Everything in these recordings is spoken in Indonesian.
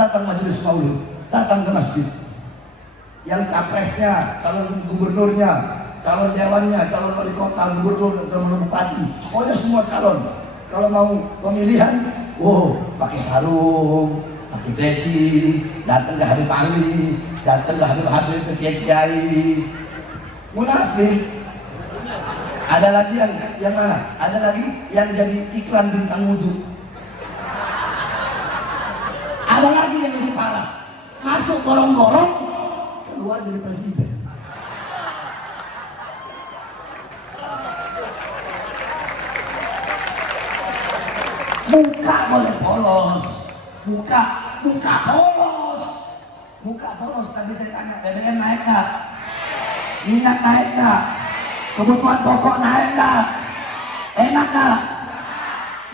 datang majelis maulid, datang ke masjid. Yang capresnya, calon gubernurnya, calon dewannya, calon wali kota, gubernur, calon bupati, pokoknya semua calon. Kalau mau pemilihan, pakai sarung, pakai peci, datang ke Habib Ali, datang ke Habib ke kiai. Munafik. Ada lagi yang mana? Ada lagi yang jadi iklan bintang wudhu. Ada lagi yang lebih parah, masuk gorong-gorong, keluar jadi presiden. Muka boleh polos, muka polos. Tadi saya tanya, BBM naik nggak? Minyak naik nggak? Kebutuhan pokok naik nggak? Enak nggak?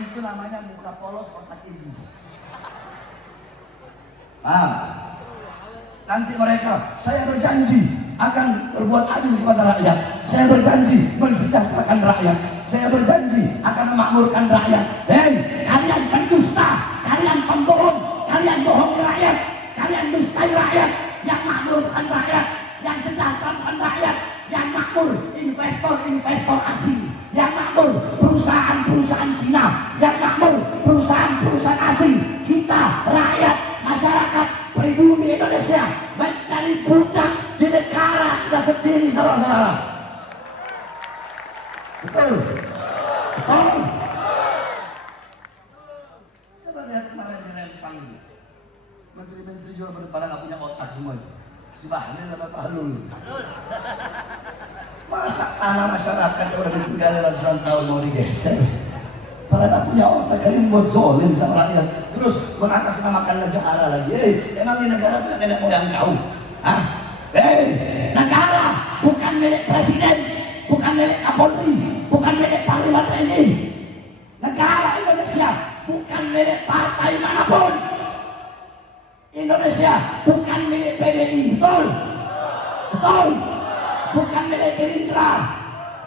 Itu namanya muka polos otak iblis. Nanti mereka, saya berjanji akan berbuat adil kepada rakyat. Saya berjanji mensejahterakan rakyat. Saya berjanji akan memakmurkan rakyat. Hei, kalian pendusta, kalian pembohong, kalian bohongi rakyat, kalian dustai rakyat. Yang makmurkan rakyat, yang sejahterakan rakyat, yang makmur investor asing, yang makmur perusahaan Cina, yang makmur perusahaan asing. Kita rakyat, masyarakat pribumi Indonesia mencari puncak di negara kita sendiri, saudara-saudara. Betul. Coba lihat kemarin yang dipanggil menteri-menteri juga pada nggak punya otak semua. Si Bahlil sama Pak Halul. Masa tanah masyarakat udah ditinggal ratusan tahun mau digeser? Pada nggak punya otak, kalian buat zolim sama rakyat. Terus mengatasnamakan negara lagi. Emang di negara punya nenek moyang kau? Negara bukan milik presiden, bukan milik Kapolri, bukan milik Panglima TNI. Negara Indonesia bukan milik partai manapun. Indonesia bukan milik PDI, betul? Bukan milik Gerindra,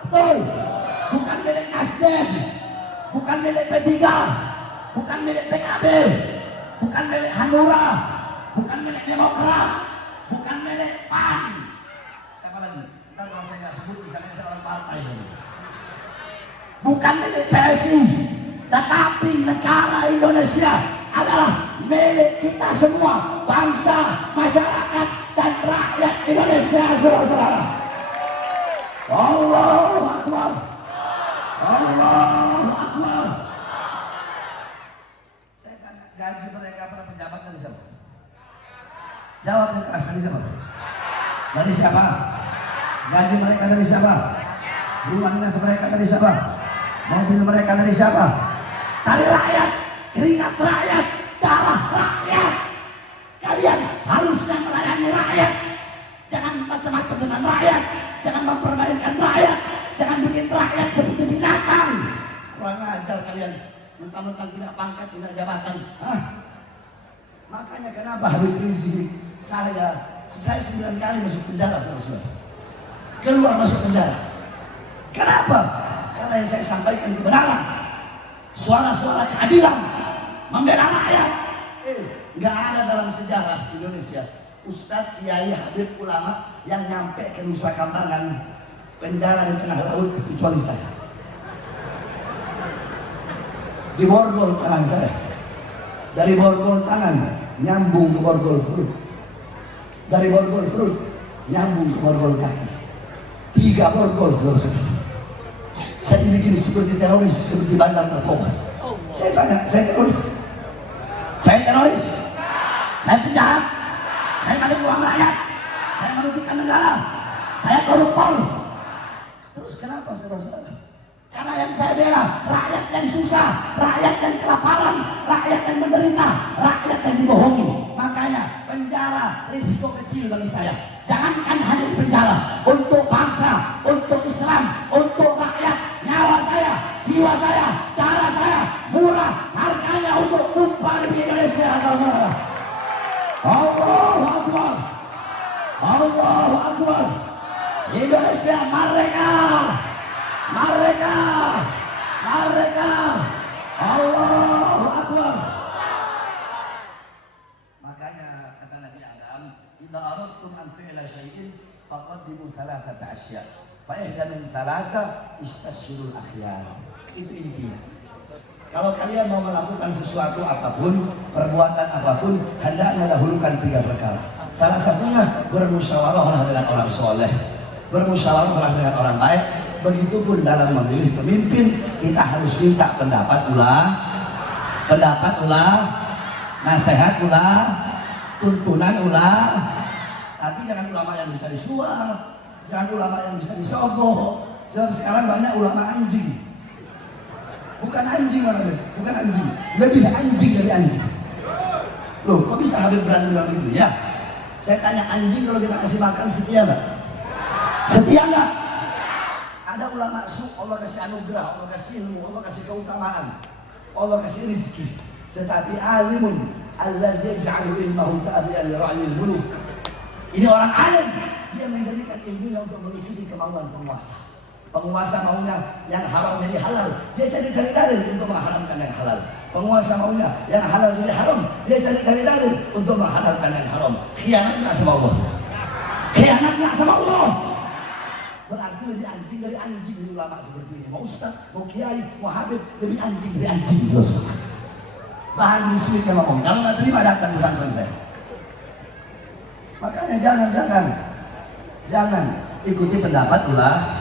betul? Bukan milik Nasdem, bukan milik P3, bukan milik PKB, bukan milik Hanura, bukan milik Demokrat, bukan milik PAN. Siapa lagi? Ntar kalau saya nggak sebut misalnya seorang partai. Bukan milik PSI, tetapi negara Indonesia adalah milik kita semua, bangsa, masyarakat, dan rakyat Indonesia, saudara-saudara. Allahu Akbar. Allahu Akbar. Saya tanya, gaji mereka para pejabat dari siapa? Jawab yang keras, dari siapa? Dari siapa? Gaji mereka dari siapa? Rumah dinas mereka dari siapa? Mobil mereka dari siapa? Dari rakyat, keringat rakyat, darah rakyat. Kalian harusnya melayani rakyat. Jangan macam-macam dengan rakyat, jangan mempermainkan rakyat, jangan bikin rakyat seperti binatang. Kurang ajar kalian, mentang-mentang punya pangkat, punya jabatan. Makanya kenapa Habib Rizik, saya 9 kali masuk penjara, saudara-saudara. Keluar masuk penjara. Kenapa? Karena yang saya sampaikan kebenaran, suara-suara keadilan, membela rakyat. Nggak ada dalam sejarah Indonesia Ustadz, Kiai, Habib, ulama yang nyampe ke Nusa Kambangan, penjara di tengah laut, kecuali saya. Di borgol tangan saya, dari borgol tangan nyambung ke borgol perut, dari borgol perut nyambung ke borgol kaki. 3 borgol, saudara-saudara. Saya dibikin seperti teroris, seperti bandar narkoba. Saya tanya, saya teroris? Saya teroris? Saya penjahat? Saya maling uang rakyat? Saya merugikan negara? Saya koruptor? Terus kenapa, saudara-saudara? Karena yang saya bela rakyat yang susah, rakyat yang kelaparan, rakyat yang menderita, rakyat yang dibohongi. Makanya penjara risiko kecil bagi saya. Jangankan hanya di penjara, untuk bangsa, untuk Islam, untuk rakyat, nyawa saya, jiwa saya, darah saya murah harganya untuk tumpah di Indonesia, saudara. Allahu Akbar. Allahu Akbar. Indonesia merdeka. Merdeka. Merdeka. Allahu Akbar. Makanya kata Nabi Adam, idza aradtum an fi'la syai'in faqaddimu thalathata asya'. Fa ihda min thalatha istasyirul akhyar. Itu intinya. Kalau kalian mau melakukan sesuatu apapun, perbuatan apapun, hendaknya dahulukan 3 perkara. Salah satunya bermusyawarahlah dengan orang soleh, bermusyawarahlah dengan orang baik. Begitupun dalam memilih pemimpin, kita harus minta pendapat nasihat ulah, tuntunan ulah. Tapi jangan ulama yang bisa disuap, jangan ulama yang bisa disogok. Sebab sekarang banyak ulama anjing. Bukan anjing orangnya, bukan anjing, lebih anjing dari anjing. Loh, kok bisa Habib berani bilang gitu ya? Saya tanya, anjing kalau kita kasih makan setia nggak? Setia nggak? Ada ulama Allah kasih anugerah, Allah kasih ilmu, Allah kasih keutamaan, Allah kasih rezeki. Tetapi alimun alladzi yaj'alu ilmahu tabi'an li ra'yil muluk. Ini orang alim, dia menjadikan ilmunya untuk mengikuti kemauan penguasa. Penguasa maunya yang haram jadi halal, dia cari-cari dalil untuk mengharamkan yang halal. Penguasa maunya yang halal jadi haram, dia cari-cari dalil untuk menghalalkan yang haram. Khianatnya sama Allah. Khianatnya sama Allah. Berarti lebih anjing dari anjing ulama seperti ini. Mau ustaz, mau kiai, mau habib, lebih anjing dari anjing terus. Bahan muslim yang ngomong, kalau nggak terima datang pesantren saya. Makanya jangan ikuti pendapat ulama.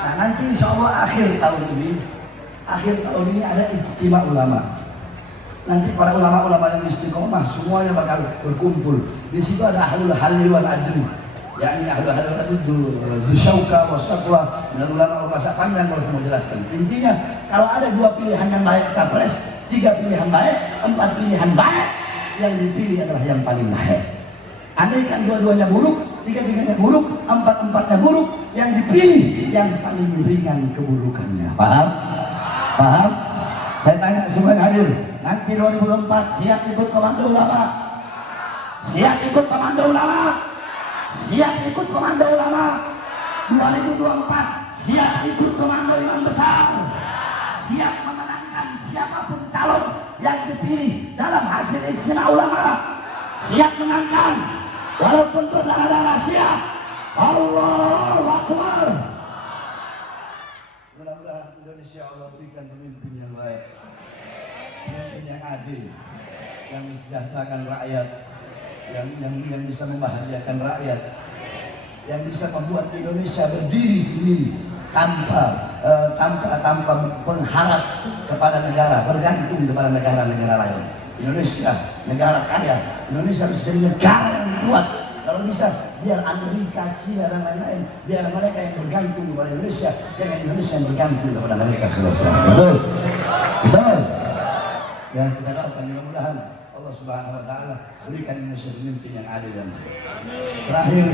Nah, nanti insya Allah akhir tahun ini ada ijtima ulama. Nanti para ulama-ulama yang istiqomah semuanya bakal berkumpul. Di situ ada ahlul halli wal adli, yakni ahlul halli wal adli syauka wasaqwa, dan ulama masa panjang harus menjelaskan. Intinya kalau ada 2 pilihan yang baik capres, 3 pilihan baik, 4 pilihan baik, yang dipilih adalah yang paling baik. Andaikan dua-duanya buruk, 3-3-nya buruk, 4-4-nya buruk, yang dipilih yang paling ringan keburukannya. Paham? Paham? Saya tanya semua yang hadir, nanti 2024 siap ikut komando ulama? Siap ikut komando ulama? Siap ikut komando ulama? 2024 siap ikut komando imam besar? Siap memenangkan siapapun calon yang dipilih dalam hasil ijtima ulama? Siap menangkan walaupun berdarah-darah, siap. Allahu Akbar. Mudah-mudahan Indonesia Allah berikan pemimpin yang baik, pemimpin yang adil, yang mensejahterakan rakyat, yang bisa membahagiakan rakyat, yang bisa membuat Indonesia berdiri sendiri tanpa pengharap kepada negara, bergantung kepada negara-negara lain. Indonesia negara kaya, Indonesia harus jadi negara yang kuat. Kalau bisa biar Amerika, China dan lain-lain, biar mereka yang bergantung kepada Indonesia, jangan Indonesia yang bergantung kepada mereka. Betul, betul. Ya, kita doakan mudah-mudahan Allah Subhanahu Wa Taala berikan Indonesia pemimpin yang adil dan terakhir.